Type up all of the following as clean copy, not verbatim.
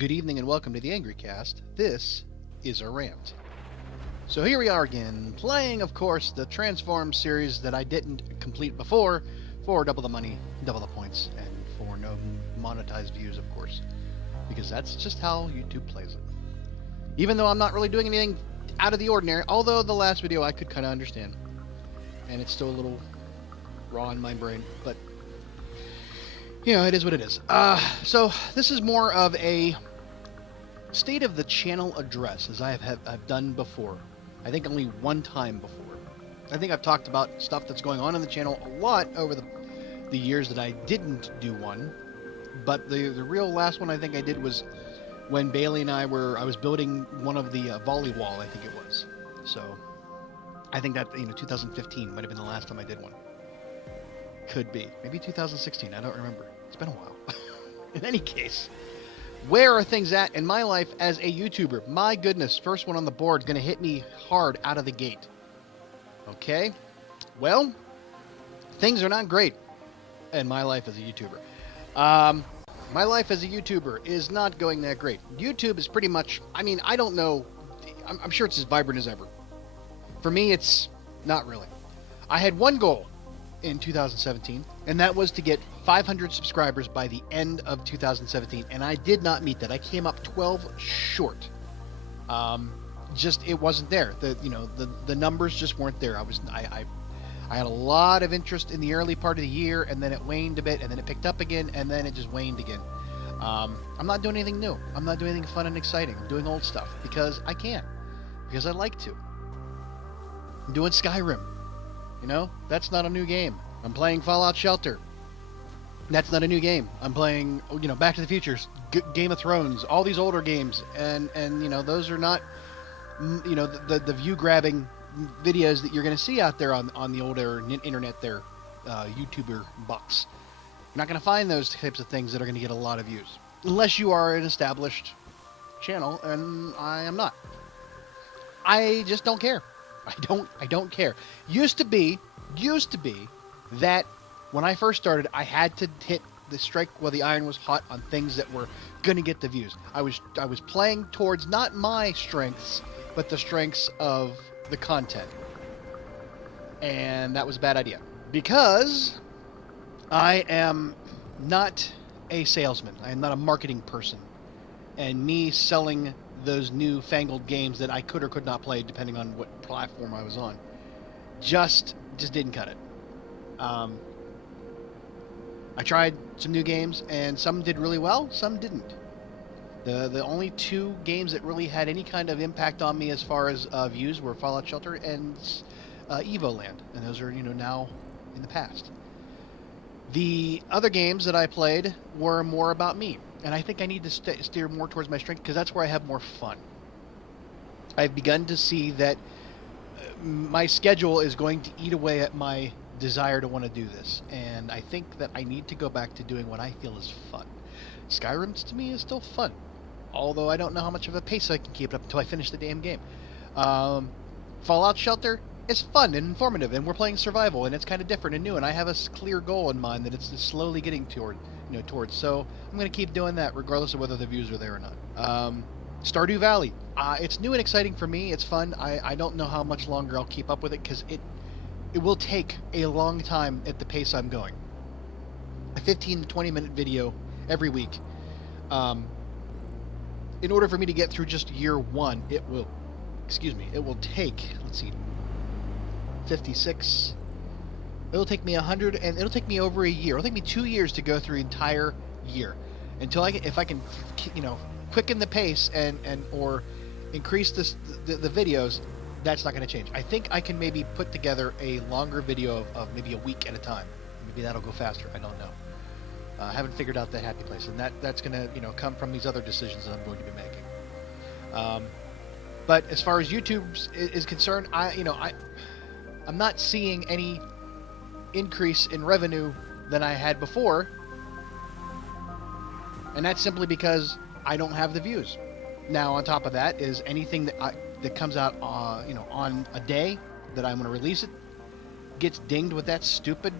Good evening and welcome to the Angry Cast. This is a rant. So here we are again, playing, of course, the Transform series that I didn't complete before for double the money, double the points, and for no monetized views, of course. Because that's just how YouTube plays it. Even though I'm not really doing anything out of the ordinary, although the last video I could kind of understand. And it's still a little raw in my brain, but you know, it is what it is. So this is more of a state of the channel address, as I've done before. I think only one time before. I think I've talked about stuff that's going on in the channel a lot over the years that I didn't do one. But the real last one I think I did was when Bailey and I was building one of the volleyball, I think it was. So I think that 2015 might have been the last time I did one. Could be. Maybe 2016. I don't remember. It's been a while. In any case, where are things at in my life as a YouTuber? My goodness, first one on the board is going to hit me hard out of the gate. Okay. Well, things are not great in my life as a YouTuber. My life as a YouTuber is not going that great. YouTube is pretty much, I don't know. I'm sure it's as vibrant as ever. For me, it's not really. I had one goal in 2017, and that was to get 500 subscribers by the end of 2017, and I did not meet that. I came up 12 short. Just it wasn't there. The numbers just weren't there. I had a lot of interest in the early part of the year, and then it waned a bit, and then it picked up again, and then it just waned again. I'm not doing anything new. I'm not doing anything fun and exciting. I'm doing old stuff because I can, because I like to. I'm doing Skyrim. That's not a new game. I'm playing Fallout Shelter. That's not a new game. I'm playing, Back to the Future, Game of Thrones, all these older games, and those are not, the view-grabbing videos that you're going to see out there on the older internet there, YouTuber box. You're not going to find those types of things that are going to get a lot of views, unless you are an established channel, and I am not. I just don't care. I don't care. Used to be that when I first started, I had to hit the strike while the iron was hot on things that were gonna get the views. I was playing towards not my strengths, but the strengths of the content. And that was a bad idea. Because I am not a salesman. I am not a marketing person. And me selling those new fangled games that I could or could not play depending on what platform I was on just didn't cut it. I tried some new games and some did really well, some didn't. The only two games that really had any kind of impact on me as far as views were Fallout Shelter and Evoland, and those are now in the past. The other games that I played were more about me. And I think I need to steer more towards my strength because that's where I have more fun. I've begun to see that my schedule is going to eat away at my desire to want to do this. And I think that I need to go back to doing what I feel is fun. Skyrim, to me, is still fun. Although I don't know how much of a pace I can keep it up until I finish the damn game. Fallout Shelter is fun and informative, and we're playing survival, and it's kind of different and new, and I have a clear goal in mind that it's slowly getting towards. So I'm going to keep doing that regardless of whether the views are there or not. Stardew Valley. It's new and exciting for me. It's fun. I don't know how much longer I'll keep up with it because it will take a long time at the pace I'm going. A 15 to 20 minute video every week. In order for me to get through just year one, it will take, 56. It'll take me 100, and it'll take me over a year. It'll take me 2 years to go through the entire year until if I can, quicken the pace or increase the videos. That's not going to change. I think I can maybe put together a longer video of maybe a week at a time. Maybe that'll go faster. I don't know. I haven't figured out that happy place, and that's going to come from these other decisions that I'm going to be making. But as far as YouTube is concerned, I'm not seeing any increase in revenue than I had before, and that's simply because I don't have the views. Now, on top of that is anything that comes out, on a day that I'm going to release it, gets dinged with that stupid,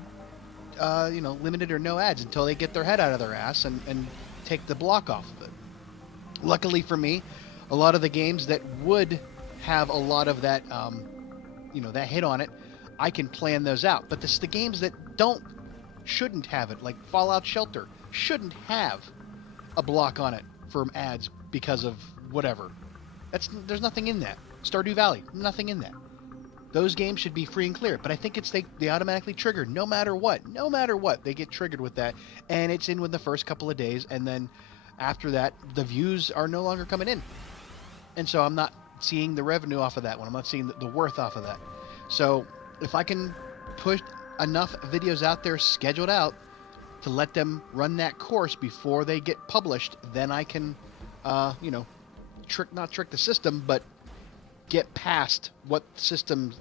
limited or no ads until they get their head out of their ass and take the block off of it. Luckily for me, a lot of the games that would have a lot of that, that hit on it, I can plan those out. But this, the games that shouldn't have it, like Fallout Shelter, shouldn't have a block on it for ads because of whatever. There's nothing in that. Stardew Valley, nothing in that. Those games should be free and clear, but I think they automatically trigger no matter what. No matter what, they get triggered with that, and it's in with the first couple of days, and then after that, the views are no longer coming in. And so I'm not seeing the revenue off of that one. I'm not seeing the worth off of that. So if I can push enough videos out there scheduled out to let them run that course before they get published, then I can, not trick the system, but get past what system,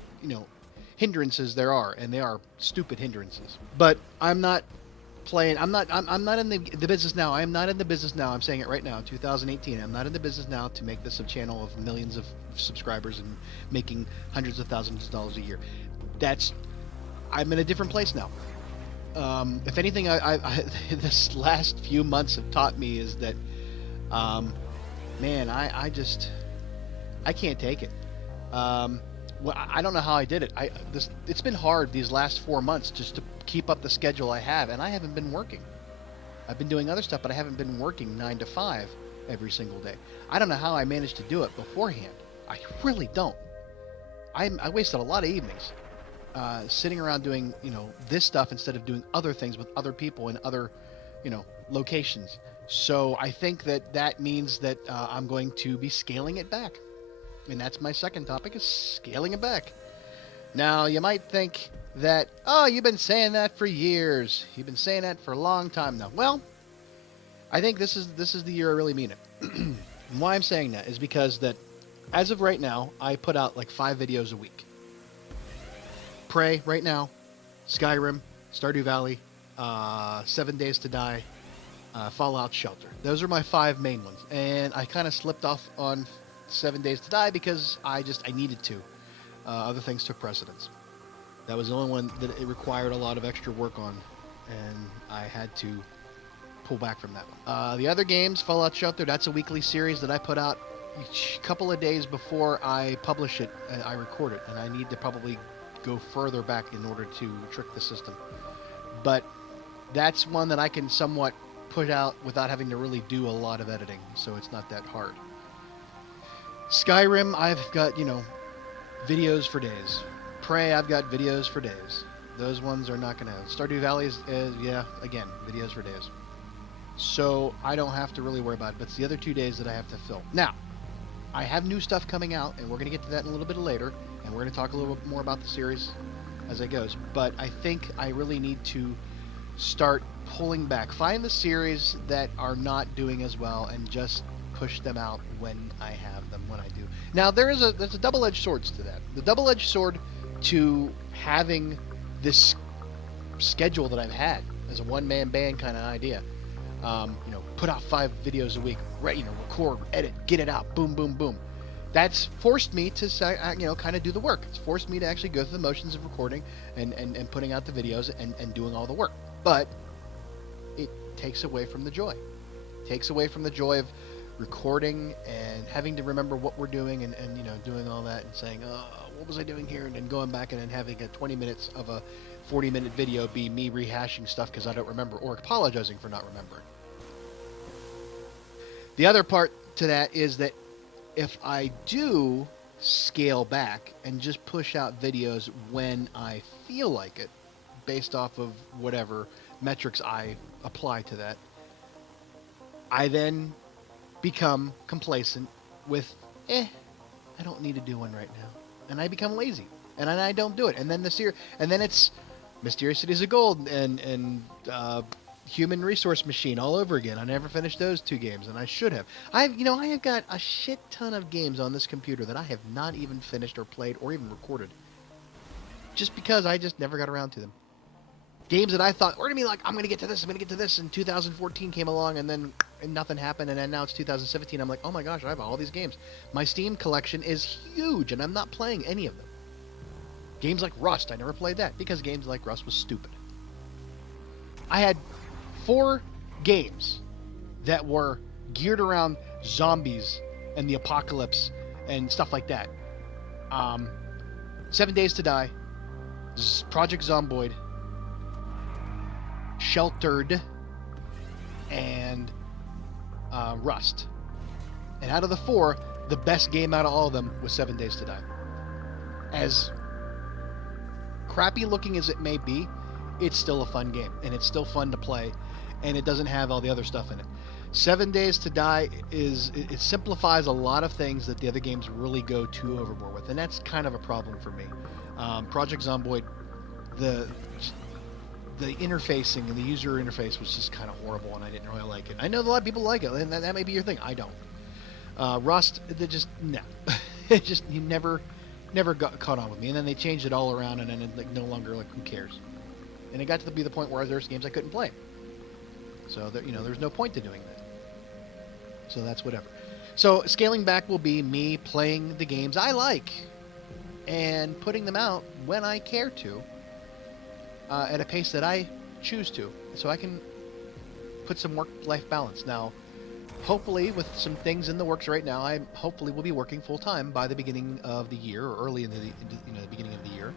hindrances there are, and they are stupid hindrances. But I'm not playing. I'm not in the business now. I am not in the business now. I'm saying it right now, 2018. I'm not in the business now to make this a channel of millions of subscribers and making hundreds of thousands of dollars a year. I'm in a different place now. If anything, I this last few months have taught me is that, man, I can't take it. Well, I don't know how I did it. It's been hard these last 4 months just to keep up the schedule I have, and I haven't been working. I've been doing other stuff, but I haven't been working 9 to 5 every single day. I don't know how I managed to do it beforehand. I really don't. I wasted a lot of evenings sitting around doing, this stuff instead of doing other things with other people in other, locations. So I think that means that I'm going to be scaling it back. And that's my second topic, is scaling it back. Now, you might think that, oh, you've been saying that for years. You've been saying that for a long time now. Well, I think this is the year I really mean it. And why I'm saying that is because that, as of right now, I put out like 5 videos a week. Prey, right now, Skyrim, Stardew Valley, 7 Days to Die, Fallout Shelter. Those are my 5 main ones. And I kind of slipped off on 7 Days to Die because I needed to. Other things took precedence. That was the only one that it required a lot of extra work on, and I had to pull back from that one. The other games, Fallout Shelter, that's a weekly series that I put out each couple of days before I publish it and I record it, and I need to probably go further back in order to trick the system. But that's one that I can somewhat put out without having to really do a lot of editing, so it's not that hard. Skyrim, I've got, videos for days. Prey, I've got videos for days. Those ones are not going to... Stardew Valley is, again, videos for days. So I don't have to really worry about it, but it's the other 2 days that I have to fill. Now, I have new stuff coming out, and we're going to get to that in a little bit later, and we're going to talk a little bit more about the series as it goes. But I think I really need to start pulling back. Find the series that are not doing as well and just push them out when I have them, when I do. Now, there's a double-edged sword to that. The double-edged sword to having this schedule that I've had as a one-man band kind of idea. Put out 5 videos a week, record, edit, get it out, boom, boom, boom. That's forced me to, kind of do the work. It's forced me to actually go through the motions of recording and putting out the videos and doing all the work. But it takes away from the joy. It takes away from the joy of recording and having to remember what we're doing and doing all that and saying, oh, what was I doing here? And then going back and then having a 20 minutes of a 40-minute video be me rehashing stuff because I don't remember or apologizing for not remembering. The other part to that is that if I do scale back and just push out videos when I feel like it, based off of whatever metrics I apply to that, I then become complacent with, I don't need to do one right now. And I become lazy. And I don't do it. And then it's Mysterious Cities of Gold and Human Resource Machine all over again. I never finished those 2 games, and I should have. I have got a shit ton of games on this computer that I have not even finished or played or even recorded. Just because I just never got around to them. Games that I thought, we're going to be like, I'm going to get to this, and 2014 came along, and nothing happened, and then now it's 2017. I'm like, oh my gosh, I have all these games. My Steam collection is huge, and I'm not playing any of them. Games like Rust, I never played that, because games like Rust was stupid. I had 4 games that were geared around zombies and the apocalypse and stuff like that. 7 Days to Die, Project Zomboid, Sheltered, and Rust. And out of the 4, the best game out of all of them was 7 Days to Die. As crappy looking as it may be, it's still a fun game, and it's still fun to play, and it doesn't have all the other stuff in it. 7 Days to Die it simplifies a lot of things that the other games really go too overboard with, and that's kind of a problem for me. Project Zomboid, the interfacing and the user interface was just kind of horrible, and I didn't really like it. I know a lot of people like it, and that may be your thing. I don't. Rust, no. It just, you never got caught on with me, and then they changed it all around, and then it, like, no longer, like, who cares? And it got to be the point where there's games I couldn't play. So, there's no point to doing that. So that's whatever. So scaling back will be me playing the games I like and putting them out when I care to at a pace that I choose to, so I can put some work-life balance. Now, hopefully, with some things in the works right now, I hopefully will be working full-time by the beginning of the year, or early in the beginning of the year,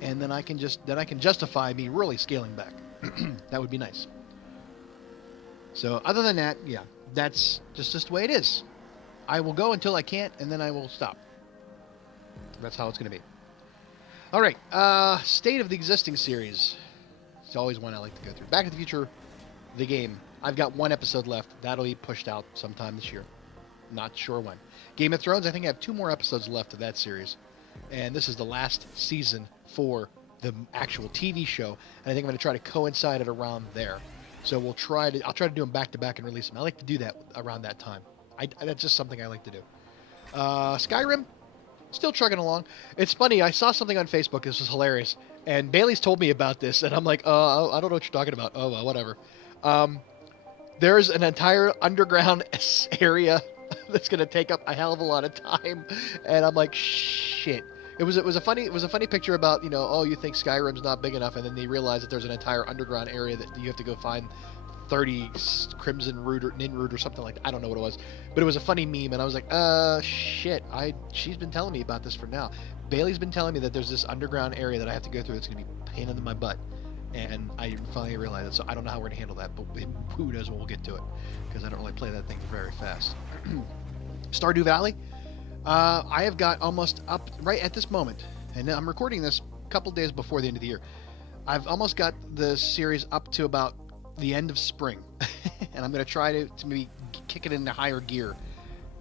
and then I can justify me really scaling back. That would be nice. So other than that, yeah, that's just the way it is. I will go until I can't, and then I will stop. That's how it's going to be. All right, state of the existing series. It's always one I like to go through. Back to the Future, the game. I've got 1 episode left. That'll be pushed out sometime this year. Not sure when. Game of Thrones, I think I have 2 more episodes left of that series. And this is the last season for the actual TV show. And I think I'm going to try to coincide it around there. So I'll try to do them back to back and release them. I like to do that around that time. That's just something I like to do. Skyrim, still trucking along. It's funny, I saw something on Facebook. This was hilarious. And Bailey's told me about this, and I'm like, I don't know what you're talking about. Oh, well, whatever. There's an entire underground area that's going to take up a hell of a lot of time. And I'm like, shit. It was a funny picture about, you think Skyrim's not big enough, and then they realize that there's an entire underground area that you have to go find 30 Crimson Root or Nin Root or something like that. I don't know what it was, but it was a funny meme, and I was like, shit. She's been telling me about this for now. Bailey's been telling me that there's this underground area that I have to go through that's going to be a pain in my butt, and I finally realized it. So I don't know how we're going to handle that, but who knows when we'll get to it, because I don't really play that thing very fast. Stardew Valley. I have got almost up right at this moment, and I'm recording this a couple days before the end of the year. I've almost got the series up to about the end of spring, and I'm going to try to maybe kick it into higher gear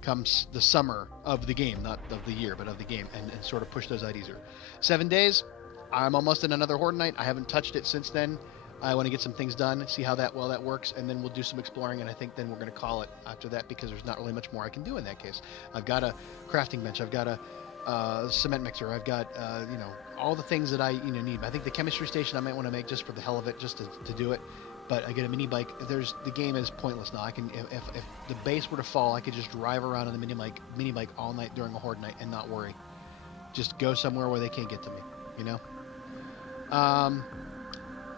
comes the summer of the game, not of the year, but of the game, and sort of push those out easier. 7 days, I'm almost in another Horde Night. I haven't touched it since then. I want to get some things done, see how that works, and then we'll do some exploring, and I think then we're going to call it after that, because there's not really much more I can do in that case. I've got a crafting bench, I've got a cement mixer, I've got all the things that I need. I think the chemistry station I might want to make just for the hell of it, just to do it. But I get a mini bike. The game is pointless now. I can if the base were to fall, I could just drive around on the mini bike all night during a Horde Night and not worry. Just go somewhere where they can't get to me.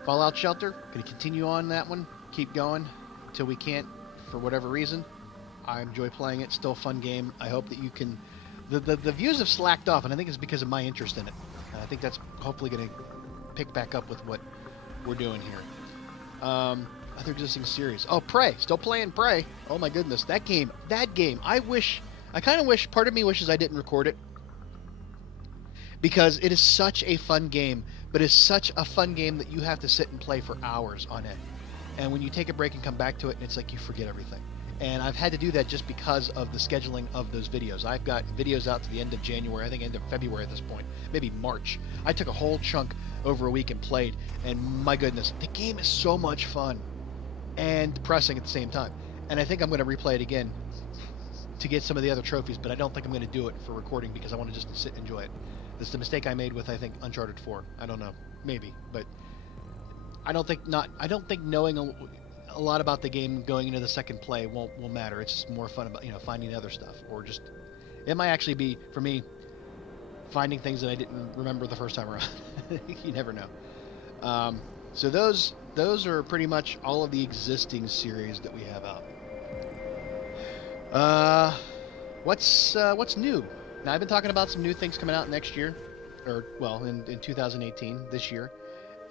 Fallout Shelter, going to continue on that one, keep going until we can't for whatever reason. I enjoy playing it, still a fun game. I hope that you can... The views have slacked off, and I think it's because of my interest in it. And I think that's hopefully going to pick back up with what we're doing here. Other existing series. Oh, Prey, still playing Prey. Oh my goodness, that game. I kind of wish, part of me wishes I didn't record it, because it is such a fun game, but it's such a fun game that you have to sit and play for hours on it. And when you take a break and come back to it, it's like you forget everything. And I've had to do that just because of the scheduling of those videos. I've got videos out to the end of January, I think end of February at this point, maybe March. I took a whole chunk over a week and played, and my goodness, the game is so much fun and depressing at the same time. And I think I'm going to replay it again to get some of the other trophies, but I don't think I'm going to do it for recording because I want to just sit and enjoy it. That's the mistake I made with, I think, Uncharted 4. I don't know, maybe, but I don't think knowing a lot about the game going into the second play won't matter. It's just more fun about finding other stuff, or just it might actually be for me finding things that I didn't remember the first time around. You never know. So those are pretty much all of the existing series that we have out. Uh, what's new? Now I've been talking about some new things coming out next year, or well, in 2018, this year,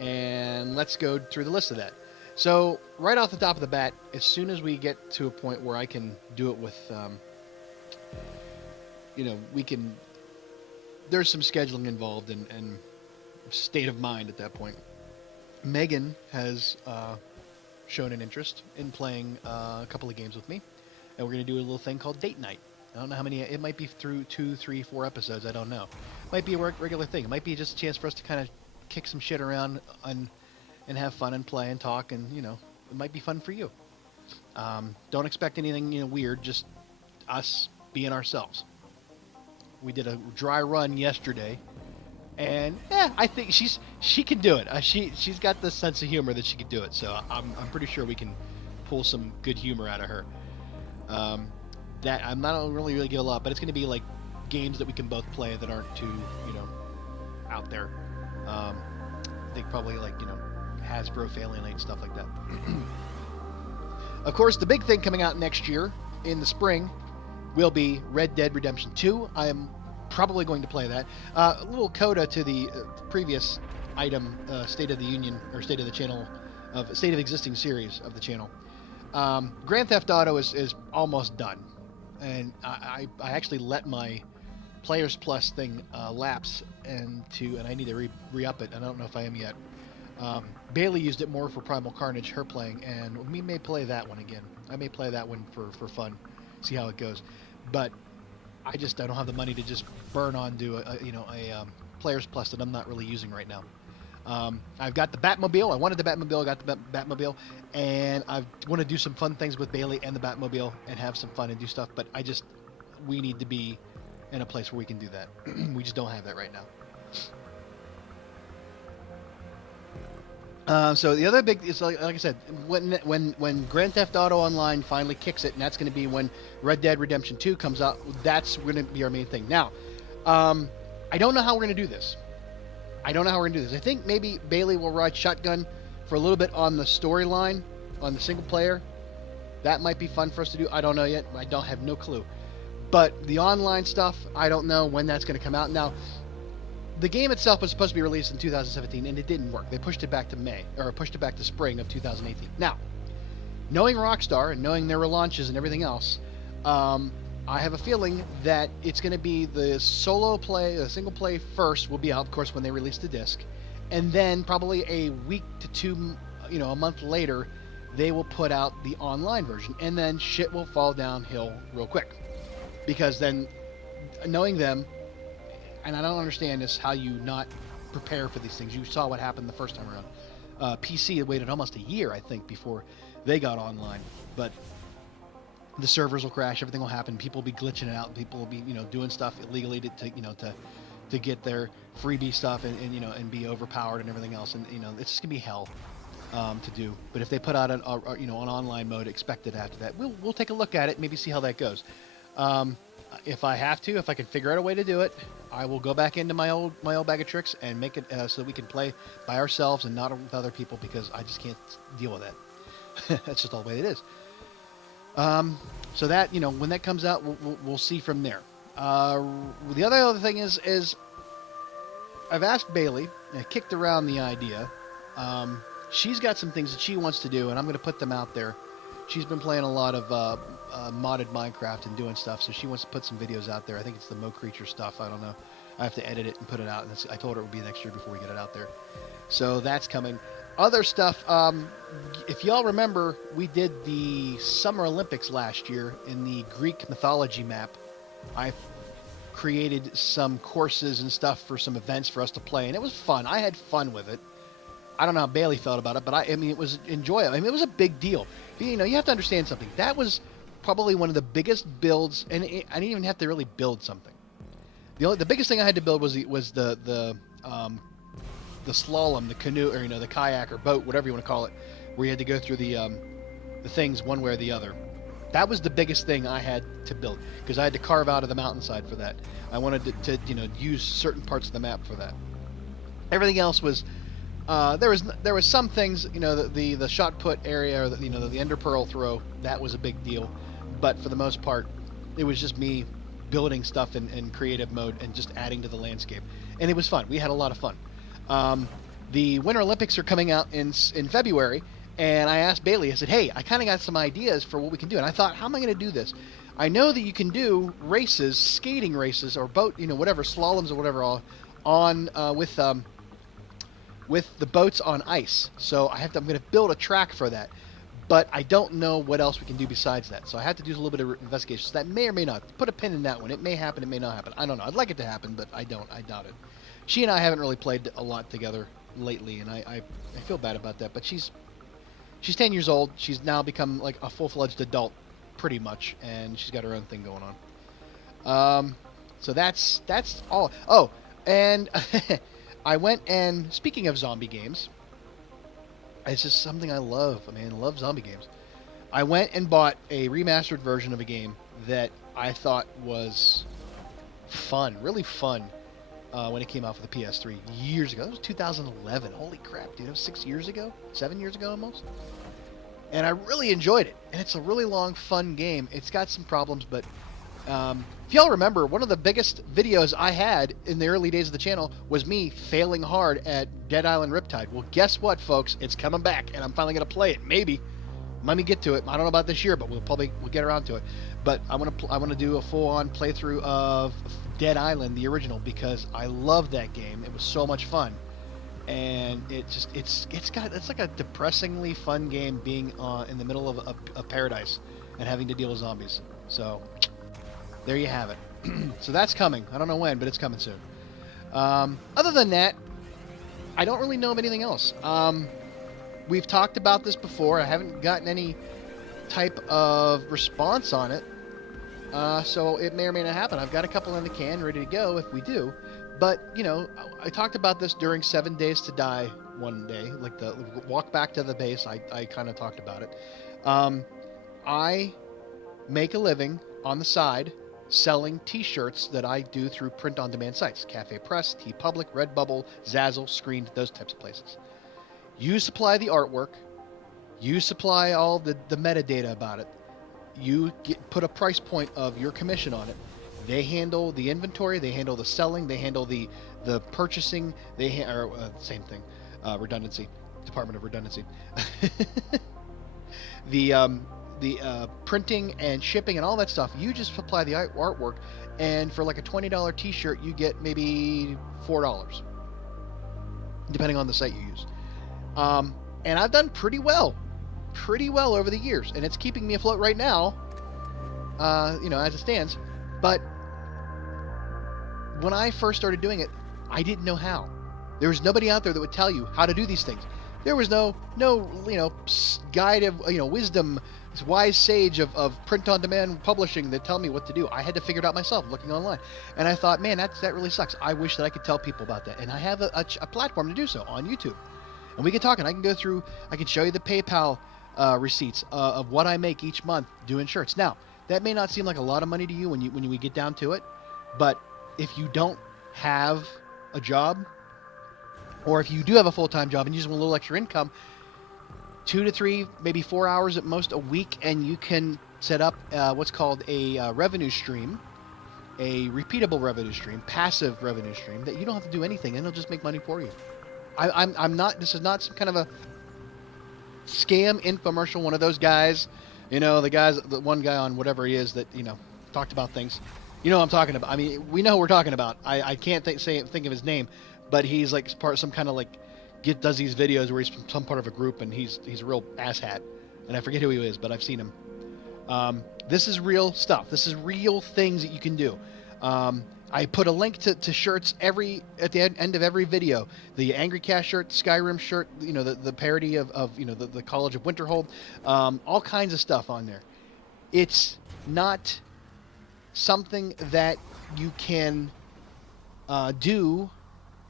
and let's go through the list of that. So right off the top of the bat, as soon as we get to a point where I can do it with, we can. There's some scheduling involved and state of mind at that point. Megan has shown an interest in playing a couple of games with me, and we're going to do a little thing called date night. I don't know how many. It might be through 2, 3, 4 episodes. I don't know. It might be a regular thing. It might be just a chance for us to kind of kick some shit around and have fun and play and talk, and it might be fun for you. Don't expect anything weird. Just us being ourselves. We did a dry run yesterday, and I think she can do it. She's got the sense of humor that she could do it. So I'm pretty sure we can pull some good humor out of her. That I'm not really get a lot, but it's going to be like games that we can both play that aren't too out there. I think probably like Hasbro Alienate, stuff like that. Of course, the big thing coming out next year in the spring will be Red Dead Redemption 2. I am probably going to play that. A little coda to the previous item, State of the Union, or State of the Channel, of State of Existing series of the channel. Grand Theft Auto is almost done. And I actually let my Players Plus thing lapse, and I need to re-up it. I don't know if I am yet. Bailey used it more for Primal Carnage, her playing, and we may play that one again. I may play that one for fun, see how it goes. But I don't have the money to just burn onto a Players Plus that I'm not really using right now. I've got the Batmobile. I wanted the Batmobile. I got the Batmobile, and I want to do some fun things with Bailey and the Batmobile and have some fun and do stuff. But we need to be in a place where we can do that. We just don't have that right now. So the other big is like I said, when Grand Theft Auto Online finally kicks it, and that's going to be when Red Dead Redemption 2 comes out. That's going to be our main thing. Now, I don't know how we're going to do this. I think maybe Bailey will ride shotgun for a little bit on the storyline, on the single player. That might be fun for us to do. I don't know yet. I don't have no clue. But the online stuff, I don't know when that's going to come out. Now, the game itself was supposed to be released in 2017, and it didn't work. They pushed it back to spring of 2018. Now, knowing Rockstar and knowing their relaunches and everything else, I have a feeling that it's going to be the single play first will be out, of course, when they release the disc, and then probably a week to two, a month later, they will put out the online version, and then shit will fall downhill real quick, because then, knowing them, and I don't understand this, how you not prepare for these things. You saw what happened the first time around. PC waited almost a year, I think, before they got online, but the servers will crash, everything will happen, people will be glitching it out, people will be doing stuff illegally to get their freebie stuff and be overpowered and everything else, and it's just gonna be hell to do. But if they put out an online mode, expect it after that. We'll take a look at it, maybe see how that goes. If I can figure out a way to do it, I will go back into my old bag of tricks and make it so that we can play by ourselves and not with other people, because I just can't deal with that. That's just all the way it is. So that, when that comes out, we'll see from there. The other thing is I've asked Bailey, and I kicked around the idea. She's got some things that she wants to do, and I'm going to put them out there. She's been playing a lot of modded Minecraft and doing stuff, so she wants to put some videos out there. I think it's the Mo Creature stuff. I don't know. I have to edit it and put it out. And I told her it would be next year before we get it out there. So that's coming. Other stuff, if y'all remember, we did the Summer Olympics last year in the Greek mythology map. I created some courses and stuff for some events for us to play, and it was fun. I had fun with it. I don't know how Bailey felt about it, but it was enjoyable. It was a big deal. You have to understand something. That was probably one of the biggest builds, and I didn't even have to really build something. The biggest thing I had to build was the slalom, the canoe, or the kayak or boat, whatever you want to call it, where you had to go through the things one way or the other. That was the biggest thing I had to build, because I had to carve out of the mountainside for that. I wanted to use certain parts of the map for that. Everything else was there was some things, the shot put area, or the ender pearl throw, that was a big deal. but for the most part, it was just me building stuff in creative mode and just adding to the landscape, and it was fun. We had a lot of fun. The Winter Olympics are coming out in February, and I asked Bailey, I said, hey, I kind of got some ideas for what we can do, and I thought, how am I going to do this? I know that you can do races, skating races, or boat, whatever, slaloms or whatever, on with the boats on ice. So I'm going to build a track for that, but I don't know what else we can do besides that. So I have to do a little bit of investigation. So that may or may not. Put a pin in that one. It may happen, it may not happen. I don't know. I'd like it to happen, but I don't. I doubt it. She and I haven't really played a lot together lately, and I feel bad about that. But she's 10 years old. She's now become like a full-fledged adult, pretty much, and she's got her own thing going on. So that's all. Oh, and I went and, speaking of zombie games, it's just something I love. I mean, I love zombie games. I went and bought a remastered version of a game that I thought was fun, really fun, when it came out for the PS3 years ago. It was 2011. Holy crap, dude. It was 6 years ago? 7 years ago almost? And I really enjoyed it. And it's a really long, fun game. It's got some problems, but if y'all remember, one of the biggest videos I had in the early days of the channel was me failing hard at Dead Island Riptide. Well, guess what, folks? It's coming back, and I'm finally going to play it. Maybe. Let me get to it. I don't know about this year, but we'll get around to it. But I want to do a full-on playthrough of Dead Island, the original, because I love that game. It was so much fun. And it's like a depressingly fun game being in the middle of a paradise and having to deal with zombies. So there you have it. So that's coming. I don't know when, but it's coming soon. Other than that, I don't really know of anything else. We've talked about this before. I haven't gotten any type of response on it. So it may or may not happen. I've got a couple in the can ready to go if we do. But, I talked about this during 7 Days to Die one day, like the walk back to the base. I kind of talked about it. I make a living on the side selling t-shirts that I do through print-on-demand sites. Cafe Press, TeePublic, Redbubble, Zazzle, Screened, those types of places. You supply the artwork. You supply all the metadata about it. You put a price point of your commission on it. They handle the inventory, they handle the selling, they handle the purchasing, same thing, redundancy, Department of Redundancy. The printing and shipping and all that stuff, you just supply the artwork, and for like a $20 t-shirt, you get maybe $4, depending on the site you use. And I've done pretty well over the years, and it's keeping me afloat right now, as it stands. But when I first started doing it, I didn't know how. There was nobody out there that would tell you how to do these things. There was no guide of wisdom, wise sage of print-on-demand publishing that tell me what to do. I had to figure it out myself, looking online. And I thought, man, that really sucks. I wish that I could tell people about that. And I have a platform to do so on YouTube. And we can talk, and I can show you the PayPal receipts of what I make each month doing shirts. Now, that may not seem like a lot of money to you when we get down to it, but if you don't have a job, or if you do have a full-time job and you just want a little extra income, 2 to 3, maybe 4 hours at most a week, and you can set up what's called a revenue stream, a repeatable revenue stream, passive revenue stream, that you don't have to do anything, and it'll just make money for you. This is not some kind of a scam infomercial, one of those guys, the one guy on whatever he is that, talked about things. You know what I'm talking about. I mean, we know who we're talking about. I can't think of his name, but he's like some kind of does these videos where he's some part of a group, and he's a real asshat, and I forget who he is, but I've seen him. This is real stuff. This is real things that you can do. I put a link to shirts at the end of every video. The Angry Cast shirt, Skyrim shirt, the parody of the College of Winterhold, all kinds of stuff on there. It's not something that you can do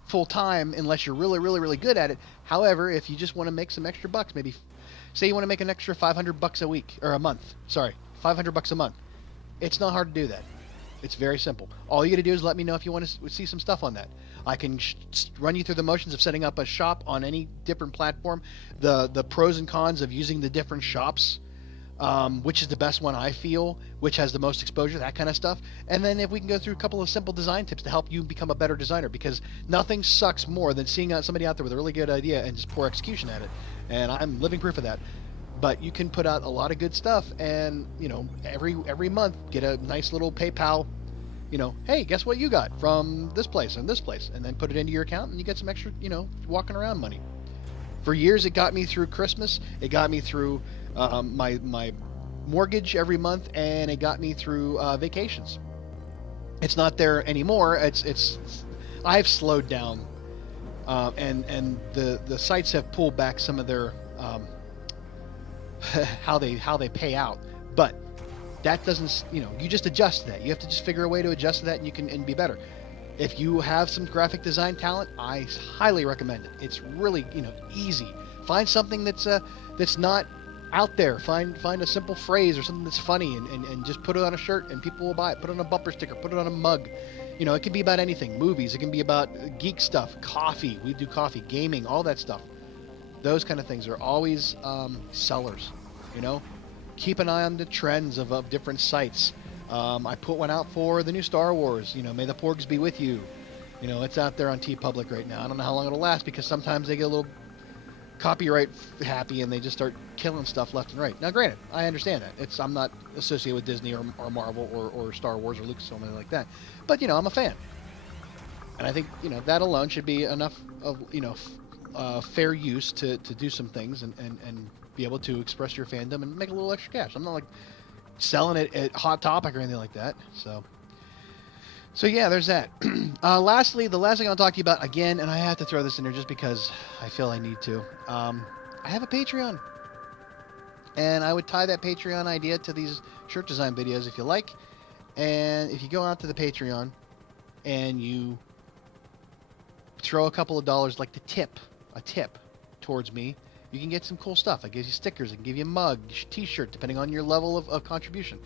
full time unless you're really, really, really good at it. However, if you just want to make some extra bucks, maybe say you want to make an extra $500 a week or a month. Sorry, $500 a month. It's not hard to do that. It's very simple. All you got to do is let me know if you want to see some stuff on that. I can run you through the motions of setting up a shop on any different platform, the pros and cons of using the different shops, which is the best one I feel, which has the most exposure, that kind of stuff. And then if we can go through a couple of simple design tips to help you become a better designer, because nothing sucks more than seeing somebody out there with a really good idea and just poor execution at it. And I'm living proof of that. But you can put out a lot of good stuff, and every month get a nice little PayPal. Hey, guess what you got from this place and this place, and then put it into your account, and you get some extra, walking around money. For years, it got me through Christmas. It got me through my mortgage every month, and it got me through vacations. It's not there anymore. I've slowed down, and the sites have pulled back some of their how they pay out. But that doesn't, you just adjust that. You have to just figure a way to adjust to that, and you can be better. If you have some graphic design talent, I highly recommend it. It's really, easy. Find something that's not out there. Find a simple phrase or something that's funny, and just put it on a shirt, and people will buy it. Put it on a bumper sticker. Put it on a mug. It can be about anything. Movies. It can be about geek stuff. Coffee. We do coffee. Gaming. All that stuff. Those kind of things are always sellers. Keep an eye on the trends of different sites. I put one out for the new Star Wars. May the Porgs be with you. It's out there on TeePublic right now. I don't know how long it'll last, because sometimes they get a little copyright happy and they just start killing stuff left and right. Now, granted, I understand that. I'm not associated with Disney or Marvel or Star Wars or Lucasfilm or anything like that. But I'm a fan, and I think that alone should be enough of fair use to do some things and be able to express your fandom and make a little extra cash. I'm not like selling it at Hot Topic or anything like that. So yeah, there's that. Lastly, the last thing I'll talk to you about again, and I have to throw this in there just because I feel I need to. I have a Patreon, and I would tie that Patreon idea to these shirt design videos if you like. And if you go out to the Patreon and you throw a couple of dollars, like a tip towards me, you can get some cool stuff. I give you stickers. I can give you a mug, t-shirt, depending on your level of contribution.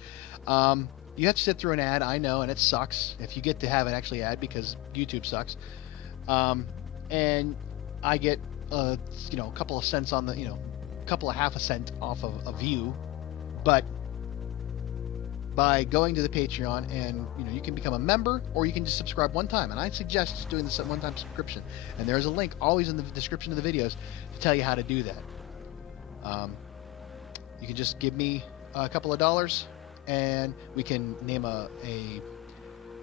You have to sit through an ad, I know, and it sucks if you get to have an actually ad, because YouTube sucks. And I get a couple of cents on the, couple of half a cent off of a view. But by going to the Patreon, and you can become a member, or you can just subscribe one time, and I suggest just doing this one-time subscription, and there's a link always in the description of the videos to tell you how to do that. You can just give me a couple of dollars, and we can name a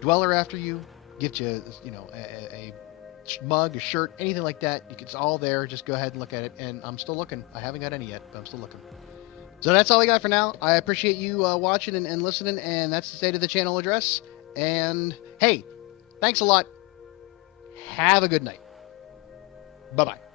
dweller after you, get you a mug, a shirt, anything like that. It's all there. Just go ahead and look at it, and I'm still looking. I haven't got any yet, but I'm still looking. So that's all I got for now. I appreciate you watching and listening, and that's the state of the channel address. And hey, thanks a lot. Have a good night. Bye-bye.